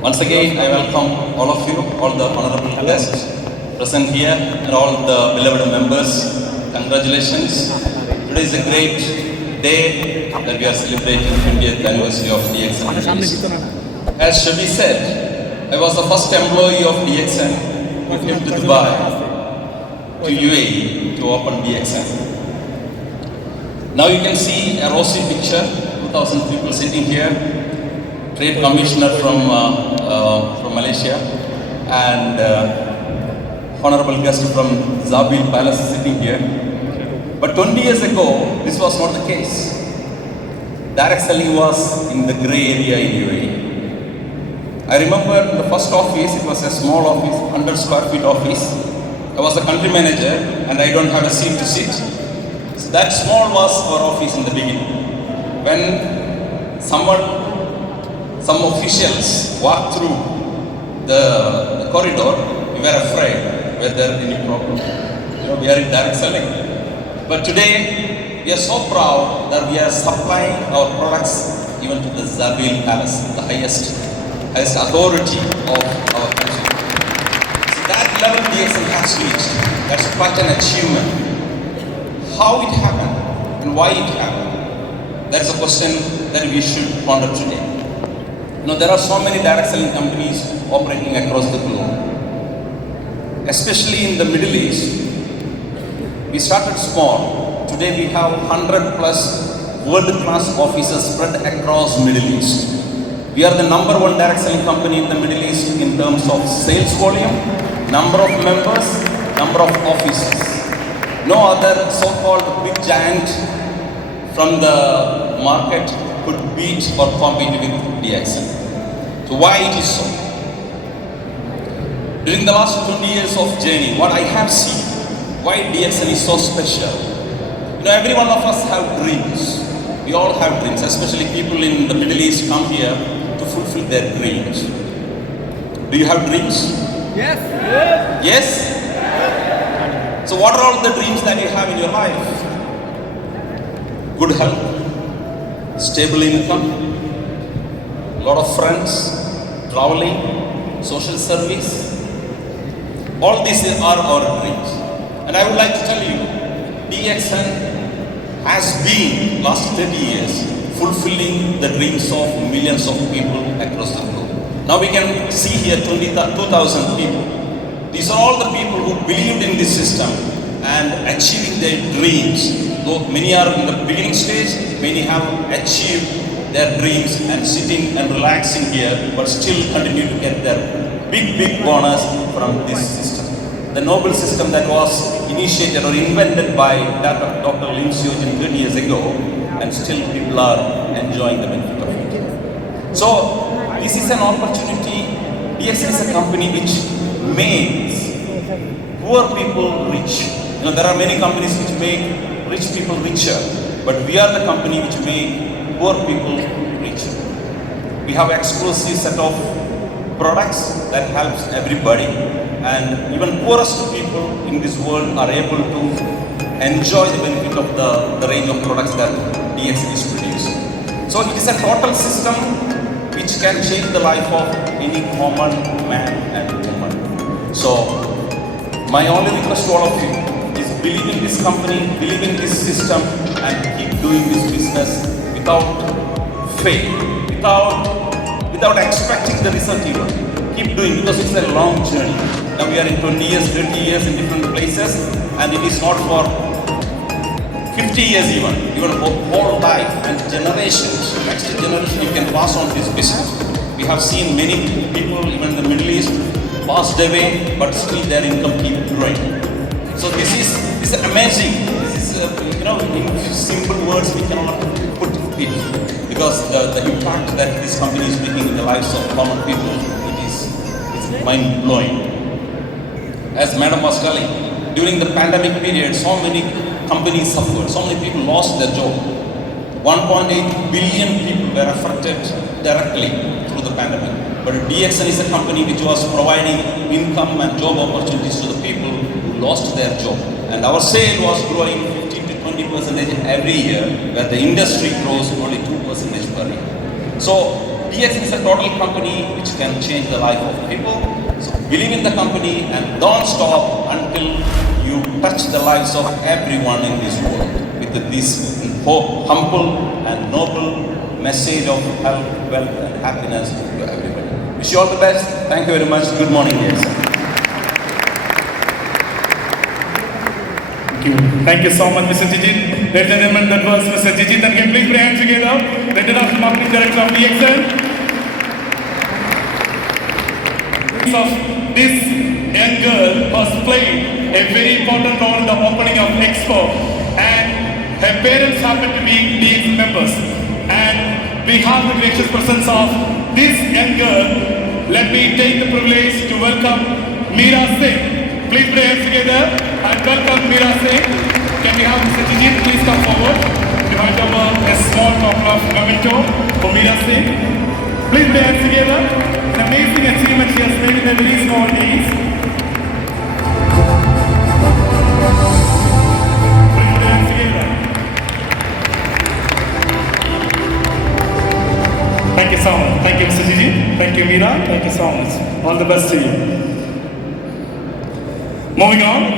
Once again, I welcome all of you, all the honorable guests present here, and all the beloved members. Congratulations. Today is a great day that we are celebrating 20th anniversary of DXN. As Shabi said, I was the first employee of DXN who came to Dubai, to UAE, to open DXN. Now you can see a rosy picture, 2,000 people sitting here, Trade Commissioner from Malaysia, and honorable guest from Zabil Palace sitting here. But 20 years ago, this was not the case. Direct selling was in the grey area in UAE. I remember the first office, it was a small office, 100 square feet office. I was a country manager and I don't have a seat to sit. So that small was our office in the beginning. When some officials walked through the corridor, we were afraid whether any problem. We are in direct selling. But today, we are so proud that we are supplying our products even to the Zabil Palace, the highest authority of our country. So that level DXN has reached. That's quite an achievement. How it happened and why it happened, that's a question that we should ponder today. There are so many direct selling companies operating across the globe, especially in the Middle East. We started small. Today we have 100 plus world-class offices spread across Middle East. We are the number one direct selling company in the Middle East in terms of sales volume, number of members, number of offices. No other so-called big giant from the market could beat or compete with DXN. So why it is so? During the last 20 years of journey, what I have seen, why DXN is so special. Every one of us have dreams. We all have dreams, especially people in the Middle East come here to fulfill their dreams. Do you have dreams? Yes. Yes? So what are all the dreams that you have in your life? Good health, stable income, a lot of friends, traveling, social service. All these are our dreams. And I would like to tell you, DXN has been, last 30 years, fulfilling the dreams of millions of people across the globe. Now we can see here 2,000 people. These are all the people who believed in this system and achieving their dreams. Though many are in the beginning stage, many have achieved their dreams and sitting and relaxing here, but still continue to get their big bonus from this system. The noble system that was initiated or invented by Dr. Lim Seojin 30 years ago, and still people are enjoying the benefit of it. So this is an opportunity. DXN is a company which makes poor people rich. There are many companies which make rich people richer, but we are the company which make poor people richer. We have exclusive set of products that helps everybody, and even poorest people in this world are able to enjoy the benefit of the range of products that DXN is producing. So it is a total system which can change the life of any common man and woman. So my only request to all of you is believe in this company, believe in this system, and keep doing this business without faith, without expecting the result even. Keep doing, because it's a long journey. Now we are in 20 years, 30 years in different places, and it is not for 50 years even for whole life and generations. Next generation you can pass on this business. We have seen many people, even in the Middle East, passed away, but still their income keep growing. So this is amazing. This is, in simple words we cannot put it, because the impact that this company is making in the lives of common people, it's mind-blowing. As Madam was telling, during the pandemic period, so many companies suffered, so many people lost their job. 1.8 billion people were affected directly through the pandemic. But DXN is a company which was providing income and job opportunities to the people who lost their job. And our sale was growing 15 to 20% every year, where the industry grows only 2% per year. So DXN is a total company which can change the life of people. So believe in the company and don't stop until you touch the lives of everyone in this world with this humble and noble message of health, wealth and happiness to everybody. Wish you all the best. Thank you very much. Good morning, DXN. Thank you so much, Mr. Jijith. Ladies and gentlemen, that was Mr. Jijith. And again, please put your hands together. The International Marketing Director of DXN. Of this young girl has played a very important role in the opening of Expo, and her parents happen to be DXN members. And we have the gracious presence of this young girl. Let me take the privilege to welcome Meera Singh. Please put your hands together and welcome Meera Singh. Can we have Mr. Jijith please come forward to hand over a small couple of memento for Meera Singh. Please put your hands together. An amazing achievement she has made in a very small age. Please put your hands together. Thank you so much. Thank you, Mr. Jijith. Thank you, Meera. Thank you so much. All the best to you. Moving on.